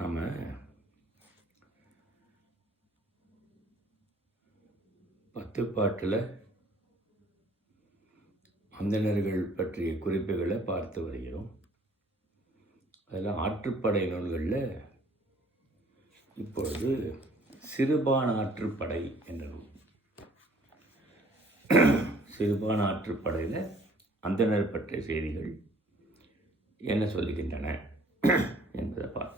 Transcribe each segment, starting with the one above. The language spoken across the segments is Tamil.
நாம் 10 பாட்டில் அந்தணர்கள் பற்றிய குறிப்புகளை பார்த்து வருகிறோம். அதில் ஆற்றுப்படை நூல்களில் இப்பொழுது சிறுபான் ஆற்றுப்படை என்ற நூல். சிறுபான் ஆற்றுப்படையில் அந்தணர் பற்றிய செய்திகள் என்ன சொல்லுகின்றன என்பதை பார்ப்போம்.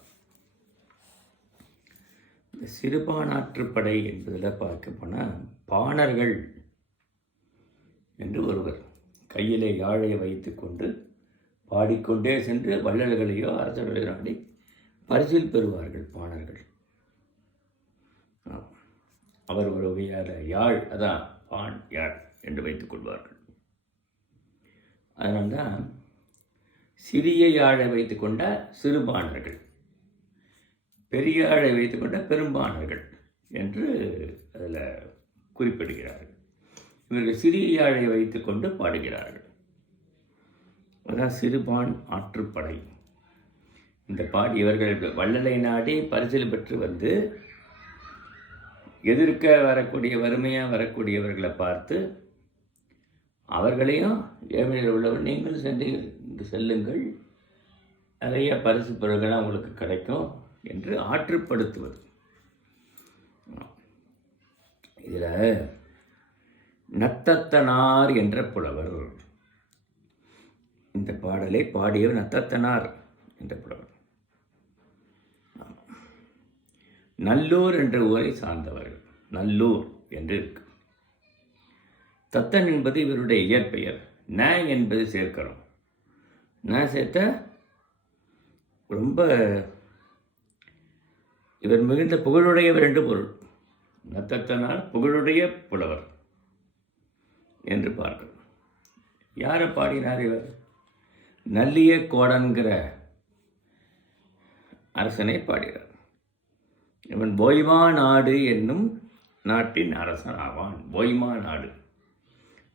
இந்த சிறுபானாற்றுப்படை என்பதில் பார்க்க போனால் பாணர்கள் என்று ஒருவர் கையிலே யாழை வைத்து கொண்டு பாடிக்கொண்டே சென்று வள்ளல்களையோ அரசர்களையோ நாடி பரிசில் பெறுவார்கள் பாணர்கள். அவர் ஒரு வகையான யாழ், அதான் பான் யாழ் என்று வைத்துக் கொள்வார்கள். அதனால்தான் சிறிய யாழை வைத்துக்கொண்ட சிறுபாணர்கள், பெரிய யாழை வைத்துக்கொண்ட பெரும்பாணர்கள் என்று அதில் குறிப்பிடுகிறார்கள். இவர்கள் சிறிய யாழை வைத்துக்கொண்டு பாடுகிறார்கள். அதான் சிறுபான் ஆற்றுப்படை. இந்த இவர்கள் வள்ளலை நாடி பரிசில் பெற்று வந்து எதிர்க்க வரக்கூடிய வறுமையாக வரக்கூடியவர்களை பார்த்து அவர்களையும் ஏழ்மையில் உள்ளவர் நீங்கள் இங்கு செல்லுங்கள், நிறைய பரிசு பொருள்கள் உங்களுக்கு கிடைக்கும் என்று ஆற்றுப்படுத்துவது. இதில் நத்தத்தனார் என்ற புலவர், இந்த பாடலை பாடியவர் நத்தத்தனார் என்ற புலவர். நல்லூர் என்ற ஊரை சார்ந்தவர்கள். நல்லூர் என்று இருக்கு. தத்தன் என்பது இவருடைய இயற்பெயர். ந என்பது சேர்க்கிறோம். ந சேர்த்த ரொம்ப இவர் மிகுந்த புகழுடையவர் என்று பொருள். நத்தத்தனால் புகழுடைய புலவர் என்று பார்க்கிறோம். யாரை பாடினார் இவர்? நல்லிய கோடன்கிற அரசனை பாடினார். இவன் போய்மா நாடு என்னும் நாட்டின் அரசன் ஆவான். போய்மா நாடு.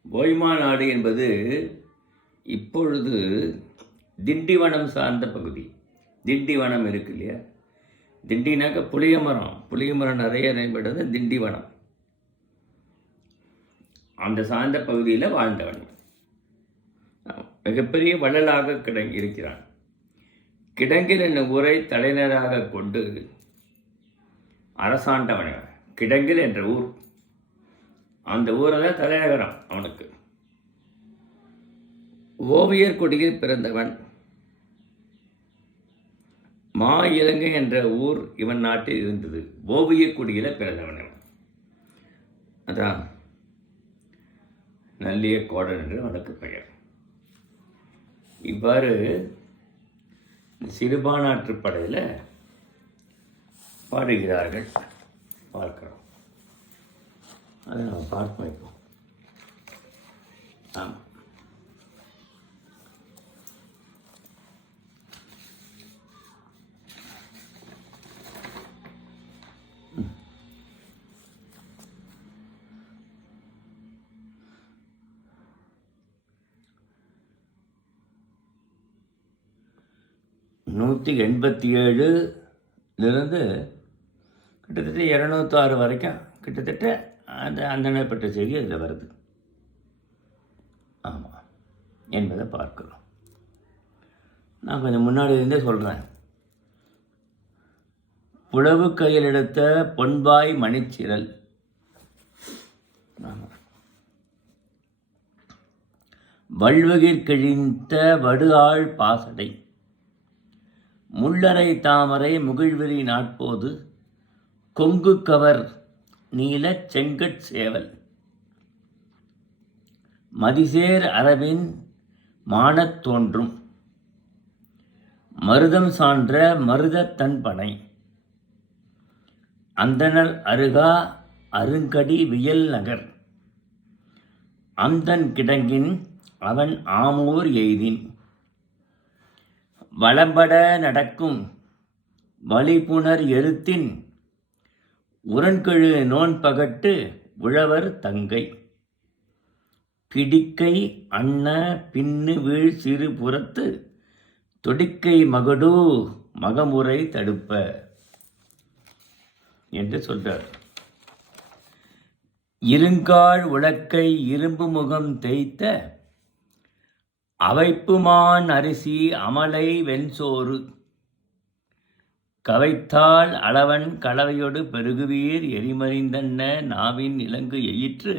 போய்மா நாடு என்பது இப்பொழுது திண்டிவனம் சார்ந்த பகுதி. திண்டிவனம் இருக்கு இல்லையா? திண்டினாக்க புளியமரம். புளியமரம் நிறைய நடைபெற்றது திண்டிவனம். அந்த சார்ந்த பகுதியில் வாழ்ந்தவன். மிகப்பெரிய வள்ளலாக இருக்கிறான். கிடங்கில் என்னும் ஊரை தலைநகராக கொண்டு அரசாண்டவன். கிடங்கில் என்ற ஊர், அந்த ஊரை தான் தலைநகரம் அவனுக்கு. ஓவியர் குடியில் பிறந்தவன். மா இலங்கை என்ற ஊர் இவன் நாட்டில் இருந்தது. ஓவியர் குடியில் பிறந்தவன். அதான் நல்லிய கோடன் என்று அவனுக்கு பெயர். இவ்வாறு சிறுபானாற்றுப்படையில் பாடுகிறார்கள், பார்க்கிறோம். அதை நம்ம பார்ப்போம் இப்போ. ஆமாம், நூற்றி 87லிருந்து கிட்டத்தட்ட 206 வரைக்கும் கிட்டத்தட்ட அந்த அந்தணப்பட்ட செய்தி அதில் வருது. ஆமாம் என்பதை பார்க்கிறோம். நான் கொஞ்சம் முன்னாடி இருந்தே சொல்கிறேன். புலவு கையில் எடுத்த பொன்பாய் மணிச்சிரல். வல்வகிர் கிழிந்த வடு ஆள் பாசடை. முள்ளரை தாமரை முகிழ்விரி நாட்போது கொங்கு கவர் நீல செங்கட் சேவல். மதிசேர் அரவின் மானத் தோன்றும் மருதம் சான்ற மருத தன்பனை. அந்தணர் அருகா அருங்கடி வியல் நகர். அந்தன் கிடங்கின் அவன் ஆமூர் எய்தின். வளம்பட நடக்கும் வழிபுணர் எருத்தின். உரண்கெழு நோன்பகட்டு உழவர் தங்கை. பிடிக்கை அன்ன பின்னு வீழ் சிறு புறத்து. தொடிக்கை மகடு மகமுறை தடுப்ப என்று சொல்றார். இருங்கால் உலக்கை இரும்பு முகம் தேய்த்த அவைப்புமான் அரிசி அமலை வெண்சோறு கவைத்தால் அளவன் கலவையொடு பெருகுவீர் எரிமறிந்தன்ன நாவின் இலங்கு எயிற்று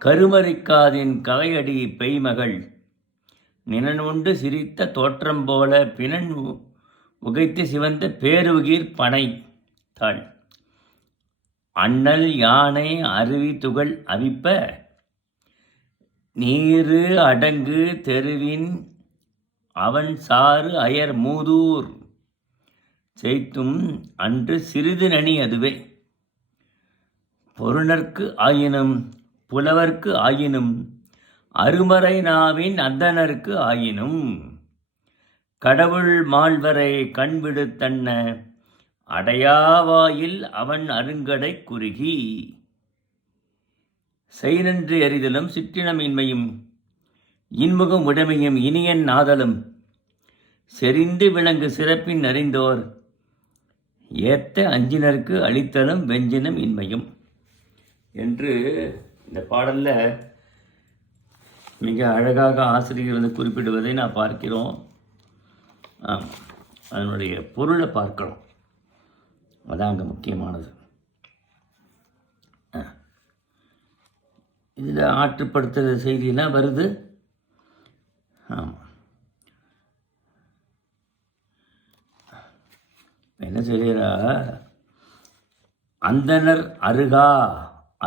கருமறிக்காதின் கவையடி பெய்மகள் நினனுண்டு சிரித்த தோற்றம் போல பிணன் உகைத்து சிவந்த பேருகிர் பனை தாள் அண்ணல் யானை அருவி துகள் அவிப்ப நீரு அடங்கு தெருவின் அவன் சாறு அயர் மூதூர் செய்தும் அன்று சிறிது நனி அதுவே பொருணர்க்கு ஆயினும் புலவர்க்கு ஆயினும் அருமறை நாவின் அந்தனர்க்கு ஆயினும் கடவுள் மால்வரை கண்விடுத்தன்ன அடையாவாயில் அவன் அருங்கடை குறுகி செய்நன்று எறிதலும் சிற்றினமின்மையும் இன்முகம் உடைமையும் இனியன் நாதலும் செறிந்து விளங்கு சிறப்பின் அறிந்தோர் ஏத்த அஞ்சினருக்கு அளித்தலும் வெஞ்சினம் இன்மையும் என்று இந்த பாடலில் மிக அழகாக ஆசிரியர் வந்து குறிப்பிடுவதை நான் பார்க்கிறோம். அதனுடைய பொருளை பார்க்கிறோம். அதான் அங்கே முக்கியமானது. இதில் ஆற்றுப்படுத்துகிற செய்தியெல்லாம் வருது. ஆமாம், என்ன சொல்கிறா, அந்தனர் அருகா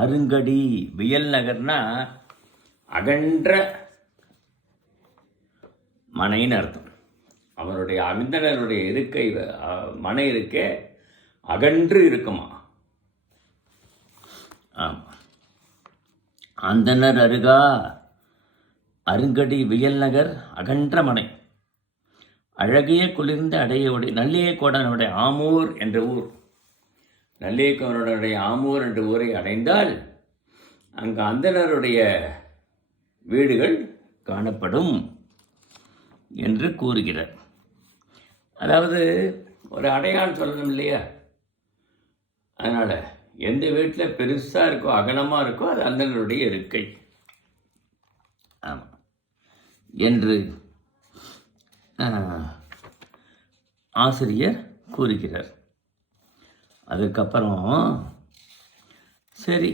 அருங்கடி வியல் நகர்னா அகன்ற மனைன்னு அர்த்தம். அவனுடைய அந்தனருடைய இருக்கை மனை இருக்கே அகன்று இருக்குமா. ஆமாம், அந்தனர் அருகா அருங்கடி வியல் நகர் அகன்ற மனை அழகிய குளிர்ந்த அடையோடைய நல்லியக்கோடனுடைய ஆமூர் என்ற ஊர். நல்லியக்கோடனுடைய ஆமூர் என்ற ஊரை அடைந்தால் அங்கு அந்தனருடைய வீடுகள் காணப்படும் என்று கூறுகிறார். அதாவது ஒரு அடையாளம் சொல்லணும் இல்லையா? அதனால் எந்த வீட்டில் பெருசாக இருக்கோ அகலமாக இருக்கோ அது அந்தனருடைய இருக்கை. ஆமாம் என்று ஆசிரியர் கூறுகிறார். அதுக்கப்புறம் சரி,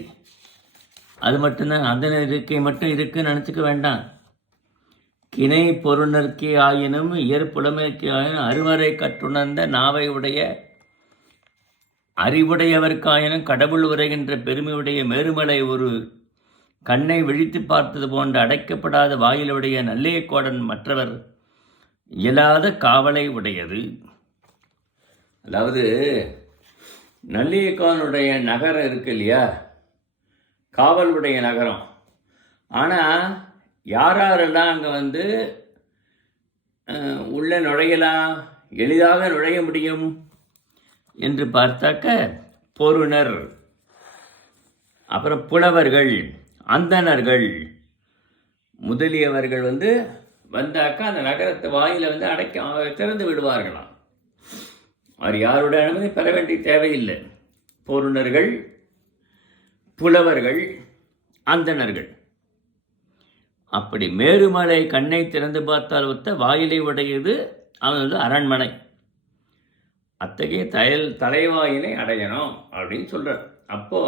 அது மட்டும்தான், அந்தனர் இருக்கை மட்டும் இருக்குன்னு நினச்சிக்க வேண்டாம். கிணை பொருணர்க்கே ஆயினும் இயற்புலமைக்கு ஆயினும் அருவரை கற்றுணர்ந்த நாவை உடைய அறிவுடையவர்க்காயினும் கடவுள் உரைகின்ற பெருமையுடைய மேருமலை ஒரு கண்ணை விழித்து பார்த்தது போன்ற அடைக்கப்படாத வாயிலுடைய நல்லியக்கோடன் மற்றவர் இயலாத காவலை உடையது. அதாவது நல்லியக்கோனுடைய நகரம் இருக்கு இல்லையா, காவலுடைய நகரம். ஆனால் யாரெல்லாம் அங்கே வந்து உள்ளே நுழையலாம், எளிதாக நுழைய முடியும் என்று பார்த்தாக்க பொருணர், அப்புறம் புலவர்கள், அந்தணர்கள் முதலியவர்கள் வந்து வந்தாக்கா அந்த நகரத்தை வாயில வந்து திறந்து விடுவார்களாம். அவர் யாருடைய அனுமதி பெற வேண்டிய தேவையில்லை. பொருணர்கள், புலவர்கள், அந்தணர்கள். அப்படி மேருமலை கண்ணை திறந்து பார்த்தால் ஒத்த வாயிலை உடையது அவனது அரண்மனை. அத்தகைய தலைவாயிலை அடையணும் அப்படின்னு சொல்றார். அப்போ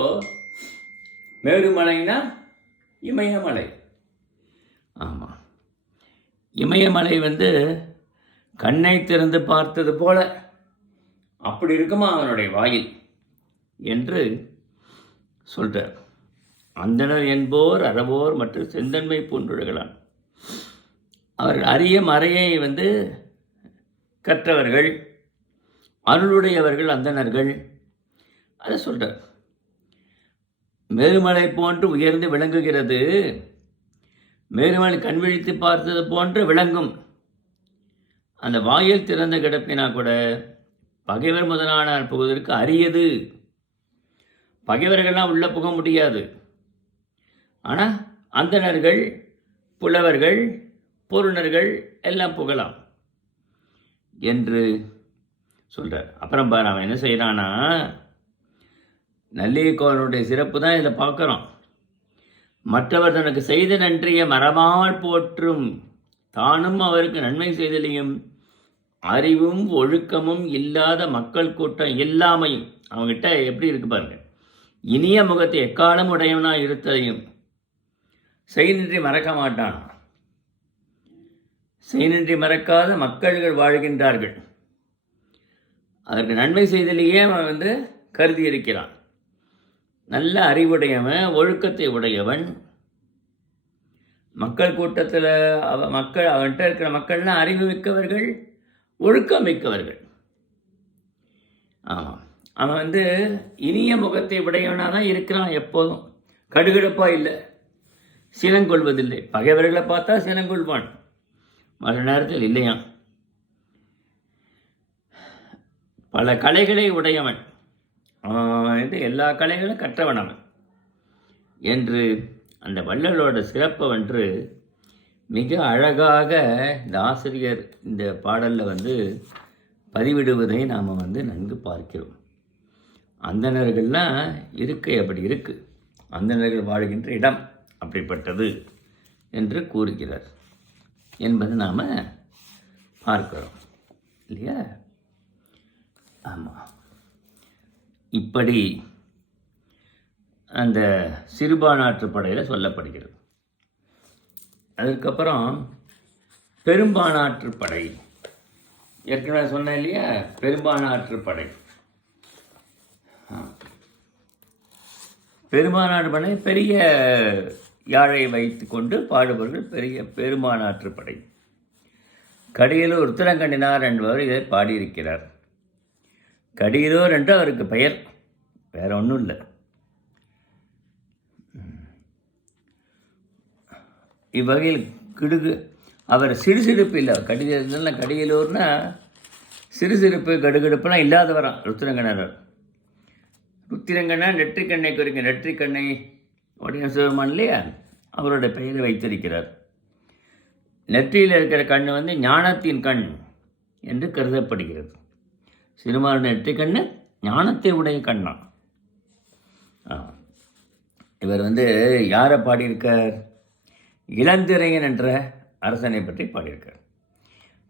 மேருமலைனா இமயமலை. ஆமாம், இமயமலை வந்து கண்ணை திறந்து பார்த்தது போல அப்படி இருக்குமா அவனுடைய வாயில் என்று சொல்றார். அந்தனர் என்போர் அறவோர் மற்றும் செந்தன்மை பூண்டுழகலான். அவர் அரிய மறையை வந்து கற்றவர்கள், அருளுடையவர்கள் அந்தணர்கள். அதை சொல்றார். மேருமலை போன்று உயர்ந்து விளங்குகிறது. மேருமலை கண் விழித்து பார்த்தது போன்று விளங்கும். அந்த வாயில் திறந்து கிடப்பினா கூட பகைவர் முதலானார் புகுவதற்கு அரியது. பகைவர்கள்லாம் உள்ளே புக முடியாது. ஆனால் அந்தணர்கள், புலவர்கள், பொருணர்கள் எல்லாம் புகலாம் என்று சொல்கிறார். அப்புறம் பாரு அவன் என்ன செய்கிறான்னா, நல்லியக்கோவலனுடைய சிறப்பு தான் இதில் பார்க்குறோம். மற்றவர் தனக்கு செய்த நன்றியை மறவாமல் போற்றும், தானும் அவருக்கு நன்மை செய்தலையும் அறிவும் ஒழுக்கமும் இல்லாத மக்கள் கூட்டம் இல்லாமையும் அவங்ககிட்ட எப்படி இருக்கு பாருங்க. இனிய முகத்தை எக்காலம் உடையவனா இருத்தலையும் செய்நின்றி மறக்க மாட்டான். செய்நின்றி மறக்காத மக்கள்கள் வாழ்கின்றார்கள். அதற்கு நன்மை செய்தலையே அவன் கருதி இருக்கிறான். நல்ல அறிவுடையவன், ஒழுக்கத்தை உடையவன். மக்கள் கூட்டத்தில் அவன்கிட்ட இருக்கிற மக்கள்லாம் அறிவு மிக்கவர்கள், ஒழுக்கம் மிக்கவர்கள். ஆமாம், அவன் இனிய முகத்தை உடையவனாக தான் இருக்கிறான். எப்போதும் கடுகடுப்பாக இல்லை, சினங்கொள்வதில்லை. பகைவர்களை பார்த்தா சினங்கொள்வான், மற்ற நேரத்தில் இல்லையான். பல கலைகளை உடையவன், அவன் எல்லா கலைகளும் கற்றவன் அவன் என்று அந்த வள்ளலோட சிறப்பை மிக அழகாக இந்த ஆசிரியர் இந்த பாடலில் பதிவிடுவதை நாம் நன்கு பார்க்கிறோம். அந்தணர்கள்லாம் இருக்கை அப்படி இருக்கு, அந்தணர்கள் வாழ்கின்ற இடம் அப்படிப்பட்டது என்று கூறுகிறார் என்பது நாம் பார்க்கிறோம் இல்லையா? ஆமாம், இப்படி அந்த சிறுபானாற்றுப்படையில் சொல்லப்படுகிறது. அதுக்கப்புறம் பெரும்பானாற்றுப்படை, ஏற்கனவே சொன்னேன் இல்லையா? பெரும்பானாற்றுப்படை, பெரும்பானாற்றுப்படை பெரிய யாழை வைத்து கொண்டு பாடுபவர்கள் பெரிய பெரும்பானாற்றுப்படை. கடியலூர் உத்தரங்கண்ணினார் என்பவர் இதை பாடியிருக்கிறார். கடியலூர் என்று அவருக்கு பெயர், வேற ஒன்றும் இல்லை. இவ்வகையில் அவர் சிறுசிறுப்பு இல்லை. கடியலூர்னா சிறுசிறுப்பு கடுகடுப்புலாம் இல்லாதவரான் ருத்திரங்கண்ணர். ருத்திரங்கண்ணா நெற்றிக்கண்ணை குறிக்க, நெற்றிக்கண்ணை உடைய சிவமான் இல்லையா, அவருடைய பெயரை வைத்திருக்கிறார். நெற்றியில் இருக்கிற கண் ஞானத்தின் கண் என்று கருதப்படுகிறது. சிறுமான் நெற்றிக்கண்ணு ஞானத்தை உடைய கண்ணான். இவர் யாரை பாடியிருக்கார்? இளந்திரையன் என்ற அரசனை பற்றி பாடியிருக்கார்.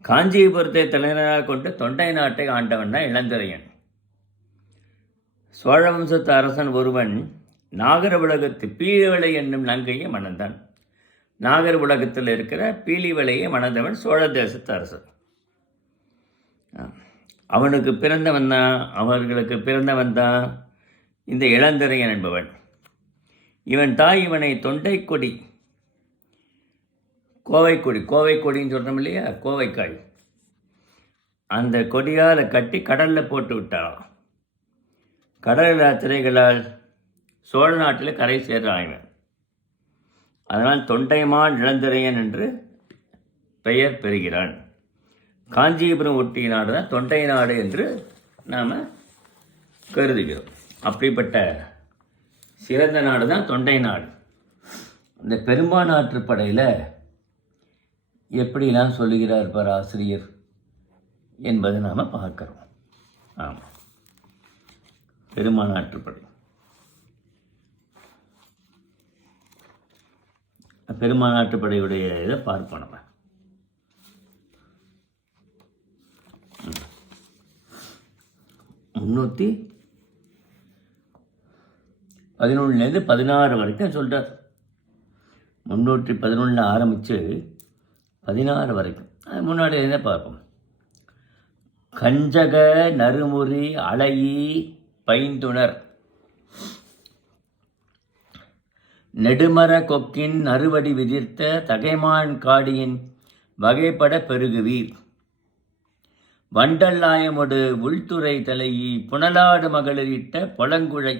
காஞ்சிபுரத்தை தலைநகராக கொண்டு தொண்டை நாட்டை ஆண்டவன் தான் இளந்திரையன். சோழ வம்சத்து அரசன் ஒருவன் நாகர உலகத்து பீலிவளை என்னும் நங்கையை மணந்தான். நாகர் உலகத்தில் இருக்கிற பீலிவளையை மணந்தவன் சோழ தேசத்து அரசன். அவர்களுக்கு பிறந்தவன் தான் இந்த இளந்திரையன் என்பவன். இவன் தாய் இவனை தொண்டை கொடி, கோவைக்கொடின்னு சொல்கிறோம் இல்லையா, கோவைக்காய், அந்த கொடியால் கட்டி கடலில் போட்டு விட்டான். கடல் யாத்திரைகளால் சோழ நாட்டில் கரை சேர்றான் இவன். அதனால் தொண்டைமான் இளந்திரையன் என்று பெயர் பெறுகிறான். காஞ்சிபுரம் ஒட்டிய நாடு தான் தொண்டை நாடு என்று நாம் கருதுகிறோம். அப்படிப்பட்ட சிறந்த நாடு தான் தொண்டை நாடு. இந்த பெரும்பானாற்றுப்படையில் எப்படிலாம் சொல்லுகிறார் பார் ஆசிரியர் என்பதை நாம் பார்க்குறோம். ஆமாம், பெரும்பானாற்றுப்படை, பெரும்பானாற்றுப்படையுடைய இதை பார்ப்போம். நம்ம 311 16 வரைக்கும் சொல்கிறார். 311 ஆரம்பித்து 16 வரைக்கும். அது முன்னாடி என்ன பார்ப்போம். கஞ்சக நறுமுறி அலையி பைந்துணர் நெடுமர கொக்கின் நறுவடி விதிர்த்த தகைமான் காடியின் வகைப்பட பெருகுவீர். வண்டல்லாயமொடு உள்துறை தலையி புனலாடு மகளிரிட்ட பொலங்குழை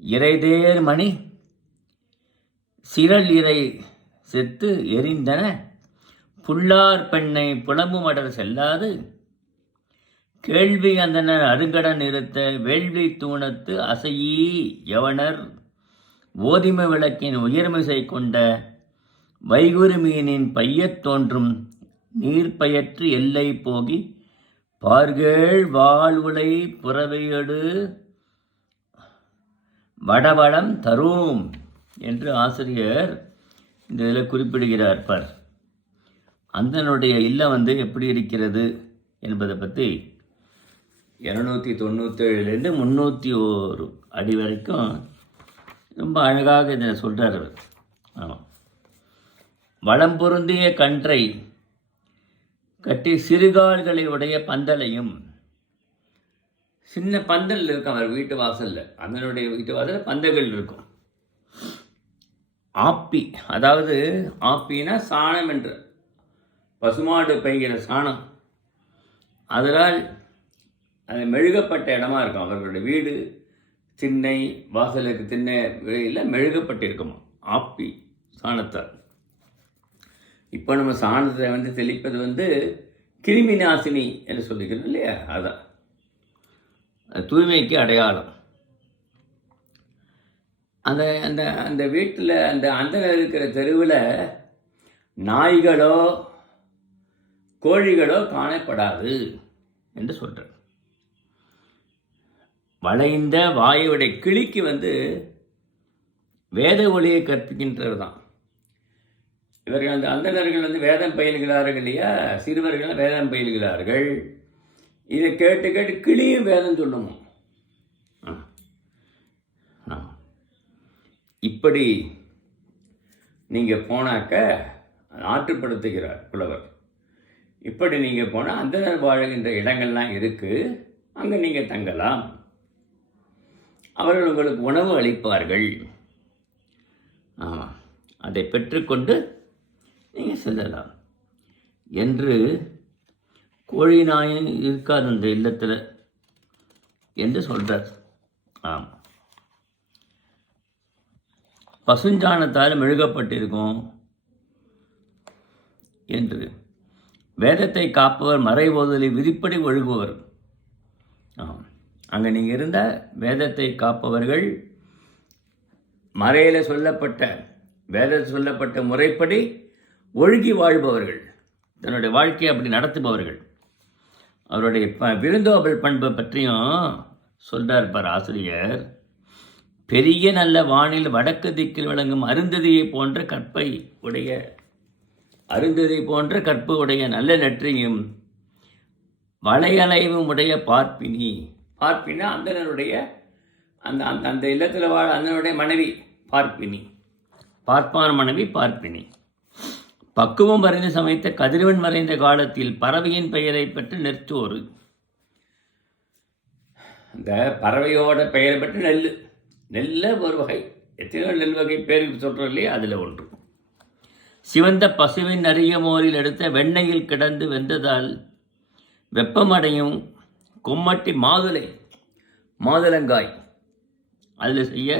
இறைதேர் மணி சிரல் இறை செத்து எரிந்தன புல்லார் பெண்ணை புலம்பு மடர் செல்லாது கேள்வி அந்தனர் அருங்கடன் இருத்த வேள்வி தூணத்து அசையீ யவனர் ஓதிம விளக்கின் உயர்மிசை கொண்ட வைகுரு மீனின் பையத் தோன்றும் நீர்பயற்று எல்லை போகி பார்கேள் வாழ்வுளை புறவையடு வடவளம் தரும் என்று ஆசிரியர் இந்த இதில் குறிப்பிடுகிறார். பார், அந்தனுடைய இல்லம் எப்படி இருக்கிறது என்பதை பற்றி 297 301 அடி வரைக்கும் ரொம்ப அழகாக இதை சொல்கிறார் அவர். ஆமாம், வளம் பொருந்திய கன்றை கட்டி சிறுகால்களை உடைய பந்தலையும், சின்ன பந்தல் இருக்கும் அவர் வீட்டு வாசலில், அதனுடைய வீட்டு வாசலில் பந்தல்கள் இருக்கும். ஆப்பி, அதாவது ஆப்பினா சாணம் என்று, பசுமாடு பெய்கிற சாணம், அதனால் அது மெழுகப்பட்ட இடமா இருக்கும். அவர்களுடைய வீடு திண்ணை, வாசலுக்கு திண்ணை வெளியில் மெழுகப்பட்டிருக்குமா ஆப்பி சாணத்தால். இப்போ நம்ம சாணத்தை தெளிப்பது கிருமி நாசினி என்று சொல்லிக்கிறோம் இல்லையா, அதான் தூய்மைக்கு அடையாளம். அந்த அந்த அந்த வீட்டில் அந்த இருக்கிற தெருவில் நாய்களோ கோழிகளோ காணப்படாது என்று சொல்கிறார். வளைந்த வாயுடைய கிளிக்கு வேத ஒளியை கற்பிக்கின்றது தான். இவர்கள் அந்தணர்கள் வேதம் பயில்கிறார்கள் இல்லையா, சிறுவர்கள் வேதம் பயில்கிறார்கள். இதை கேட்டு கேட்டு கிளியும் வேதம் சொல்லுமோ. இப்படி நீங்கள் போனாக்க ஆற்றுப்படுத்துகிறார் புலவர். இப்படி நீங்கள் போனால் அந்தணர் வாழ்கின்ற இடங்கள்லாம் இருக்குது, அங்கே நீங்கள் தங்கலாம், அவர்கள் உங்களுக்கு உணவு அளிப்பார்கள். ஆமாம், அதை பெற்றுக்கொண்டு நீங்கள் செல்லலாம் என்று. கோழி நாயின் இருக்காது அந்த இல்லத்தில் என்று சொல்கிறார். ஆமாம், பசுஞ்சாணத்தால் மெழுகப்பட்டிருக்கும் என்று. வேதத்தை காப்பவர் மறை ஓதுதலை விதிப்படி ஒழுகுவர். அங்கே நீங்கள் இருந்த வேதத்தை காப்பவர்கள் மறையில் சொல்லப்பட்ட வேதத்தில் சொல்லப்பட்ட முறைப்படி ஒழுகி வாழ்பவர்கள், தன்னுடைய வாழ்க்கையை அப்படி நடத்துபவர்கள். அவருடைய விருந்தோம்பல் பண்பை பற்றியும் சொல்கிறார் பார் ஆசிரியர். பெரிய நல்ல வானில் வடக்கு திக்கில் விளங்கும் அருந்ததியை போன்ற கற்பு உடைய நல்ல நெற்றியும் வளையலைவும் உடைய பார்ப்பினி. பார்ப்பினா அந்தனருடைய அந்த அந்த இல்லத்தில் வாழ அந்தனுடைய மனைவி பார்ப்பினி, பார்ப்பான மனைவி பார்ப்பினி. பக்குவம் வரைந்து சமைத்த கதிரவன் மறைந்த காலத்தில் பறவையின் பெயரை பெற்று நெற்சோறு. இந்த பறவையோட பெயரை பெற்று நெல்ல ஒரு வகை, எத்தனையோ நெல் வகை பேருக்கு சொல்கிறோம் இல்லையா, அதில் ஒன்று. சிவந்த பசுவின் அரிய மோரில் எடுத்த வெண்ணெயில் கிடந்து வெந்ததால் வெப்பமடையும் கொம்மட்டி மாதுளங்காய் அதில் செய்ய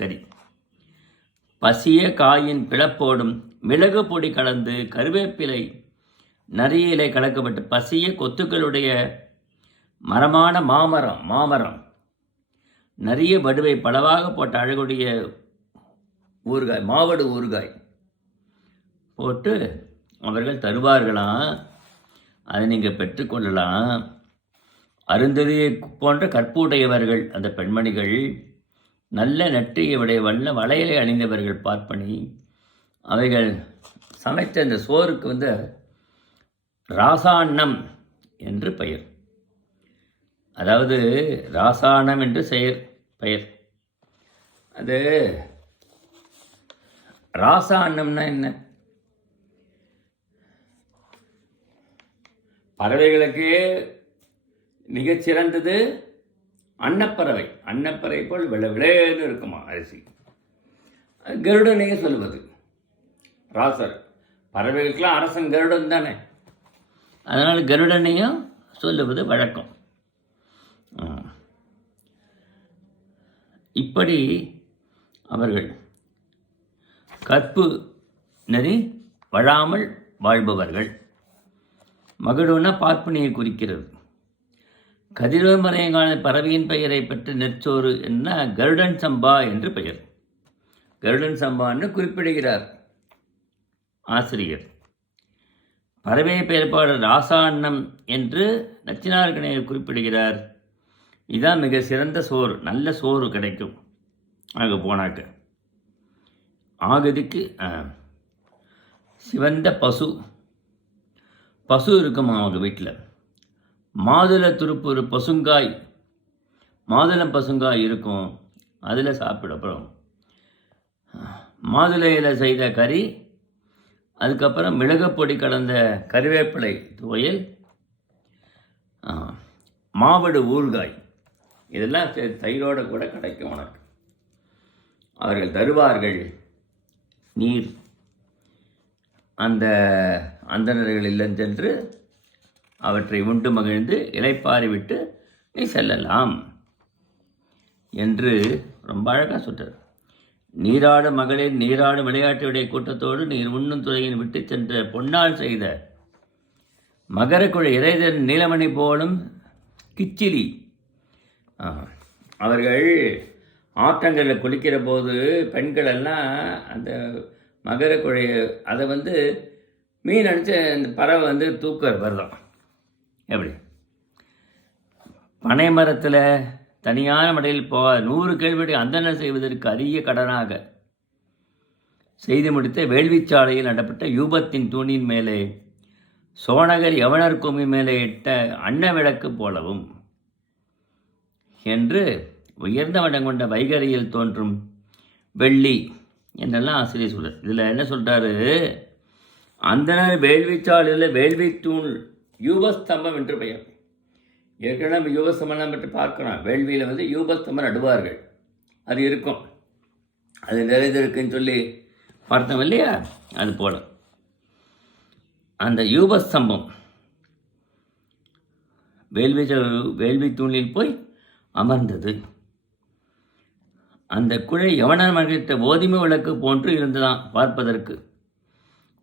கறி. பசிய காயின் பிளப்போடும் மிளகு பொடி கலந்து கருவேப்பிலை நரிய இலை கலக்கப்பட்டு பசிய கொத்துக்களுடைய மரமான மாமரம் நிறைய வடுவை பலவாக போட்ட அழகுடைய ஊறுகாய், மாவடு ஊறுகாய் போட்டு அவர்கள் தருவார்களாம். அதை நீங்கள் பெற்றுக்கொள்ளலாம். அருந்ததியை போன்ற கற்புடையவர்கள் அந்த பெண்மணிகள், நல்ல நெற்றியை வளையலை அணிந்தவர்கள் பார்ப்பனி. அவைகள் சமைத்த அந்த சோறுக்கு ராசாண்ணம் என்று பெயர். அதாவது ராசாண்ணம் என்று பெயர். அது ராசாண்ணம்னா என்ன? பறவைகளுக்கு மிகச்சிறந்தது அன்னப்பறவை. அன்னப்பறவை போல் விளைவேன்னு இருக்குமா அரிசி. கருடனையே சொல்லுவது ராசர். பறவைகளுக்கெல்லாம் அரசன் கருடன் தானே, அதனால் கருடனையும் சொல்லுவது வழக்கம். இப்படி அவர்கள் கற்பு நெறி வழாமல் வாழ்பவர்கள். மகிழ்வுனா பார்ப்பனியை குறிக்கிறது. கதிரவமறையங்கான பறவையின் பெயரை பெற்று நெற்சோறு என்ன கருடன் சம்பா என்று பெயர். கருடன் சம்பான்னு குறிப்பிடுகிறார் ஆசிரியர். பறவை பெயர்ப்பாளர் ராசாண்ணம் என்று நச்சினார்கணையர் குறிப்பிடுகிறார். இதான் மிக சிறந்த சோறு, நல்ல சோறு கிடைக்கும் அங்கே போனாக்க. ஆகதிக்கு சிவந்த பசு இருக்குமா அவங்க வீட்டில். மாதுளை துருப்பு பசுங்காய், மாதுளம் பசுங்காய் இருக்கும், அதில் சாப்பிட. அப்புறம் மாதுளையில் செய்த கறி, அதுக்கப்புறம் மிளகுப்பொடி கலந்த கறிவேப்பிலை துவையல், மாவடு ஊறுகாய், இதெல்லாம் தயிரோடு கூட கிடைக்கும் உனக்கு. அவர்கள் தருவார்கள் நீர். அந்த அந்தணர்கள் இல்லம் சென்று அவற்றை உண்டு மகிழ்ந்து இளைப்பாரி விட்டு நீ செல்லலாம் என்று ரொம்ப அழகாக சொல்கிறார். நீராடு மகளிர் நீராடு விளையாட்டு விடை கூட்டத்தோடு நீர் உண்ணும் துறையின் விட்டு சென்ற பொன்னால் செய்த மகரக்குழை இறைதன் நீலமணி போலும் கிச்சிலி. அவர்கள் ஆற்றங்களில் குளிக்கிற போது பெண்கள் எல்லாம் அந்த மகரக்குழையை அதை மீன் அடித்து அந்த பறவை தூக்க வருதான். எப்படி பனை மரத்தில் தனியான மடையில் 100 கேள்வியை அந்தணர் செய்வதற்கு அரிய கடனாக செய்து முடித்த வேள்விச்சாலையில் நடப்பட்ட யூபத்தின் தூணின் மேலே சோனகர் யவனர் கும்மி மேலே இட்ட அன்ன விளக்கு போலவும் என்று உயர்ந்த வடம் கொண்ட வைகரியில் தோன்றும் வெள்ளி என்றெல்லாம் ஆசிரியர் சொல்கிறார். இதில் என்ன சொல்கிறாரு, அந்தனர் வேள்விச்சாலையில் வேள்வி தூண் யூபஸ்தம்பம் என்று பெயர். ஏற்கனவே நம்ம யூபஸ்தம்பம் பற்றி பார்க்கிறோம். வேள்வியில் யூபஸ்தம்பம் நடுவார்கள், அது இருக்கும், அது நிறைந்திருக்குன்னு சொல்லி பார்த்தோம் இல்லையா. அது போல அந்த யூபஸ்தம்பம் வேள்வி தூணில் போய் அமர்ந்தது. அந்த குழை யவனர் மகிழ்த்த கோதுமை விளக்கு போன்று இருந்ததாம் பார்ப்பதற்கு.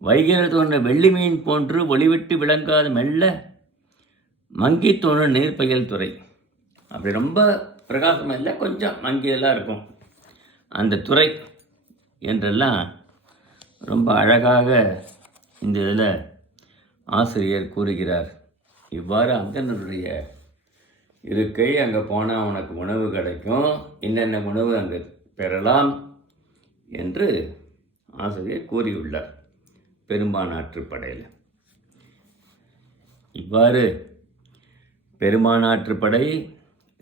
வைகையில் தோன்ற வெள்ளி மீன் போன்று ஒளிவிட்டு விளங்காத மெல்ல மங்கி தோன்ற நீர்ப்பயல் துறை. அப்படி ரொம்ப பிரகாசம் இல்லை, கொஞ்சம் மங்கியெல்லாம் இருக்கும் அந்த துறை என்றெல்லாம் ரொம்ப அழகாக இந்த இதில் ஆசிரியர் கூறுகிறார். இவ்வாறு அந்தனருடைய இருக்கை, அங்கே போனால் உனக்கு உணவு கிடைக்கும், என்னென்ன உணவு அங்கே பெறலாம் என்று ஆசிரியர் கூறியுள்ளார் பெரும்பானாற்றுப்படையில். இவ்வாறு பெரும்பானாற்றுப்படை,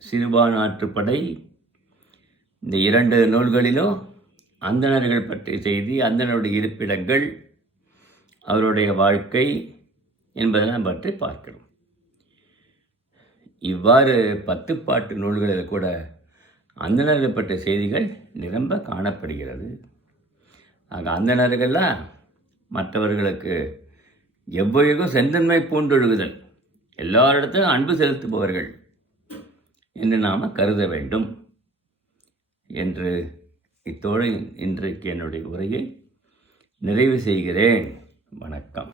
சிறுபானாற்றுப்படை இந்த 2 நூல்களிலும் அந்தணர்கள் பற்றிய செய்தி, அந்தணருடைய இருப்பிடங்கள், அவருடைய வாழ்க்கை என்பதெல்லாம் பற்றி பார்க்கிறோம். இவ்வாறு 10 பாட்டு நூல்களில் கூட அந்தணர்கள் பற்றிய செய்திகள் நிரம்ப காணப்படுகிறது. ஆக அந்தணர்கள்லாம் மற்றவர்களுக்கு எவ்வளவும் செந்தன்மை பூண்டொழுகுதல், எல்லாரிடத்திலும் அன்பு செலுத்துபவர்கள் என்று நாம் கருத வேண்டும் என்று இத்தோடு இன்றைக்கு என்னுடைய உரையை நிறைவு செய்கிறேன். வணக்கம்.